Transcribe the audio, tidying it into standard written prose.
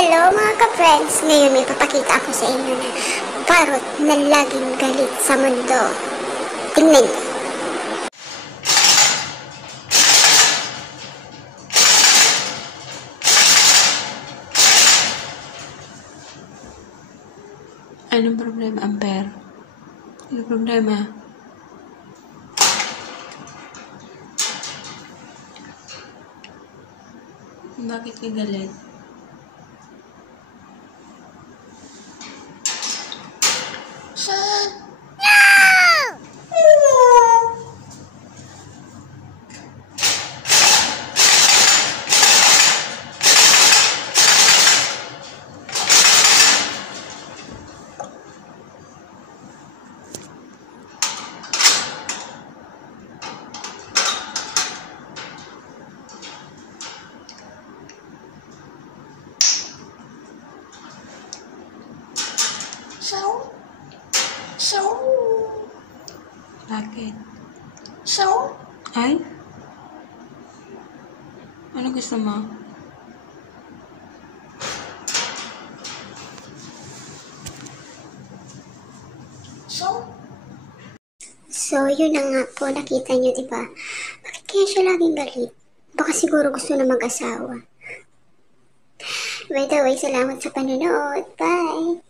Hello mga ka-friends! Ngayon may papakita ako sa inyo na parrot na laging galit sa mundo. Tingnan niyo. Anong problema, Amper? Anong problema? Bakit ka galit? Bakit? Ay? Ano gusto mo? So, yun na nga po. Nakita niyo, diba? Bakit kaya siya laging galit? Baka siguro gusto na mag-asawa. By the way, salamat sa panonood. Bye!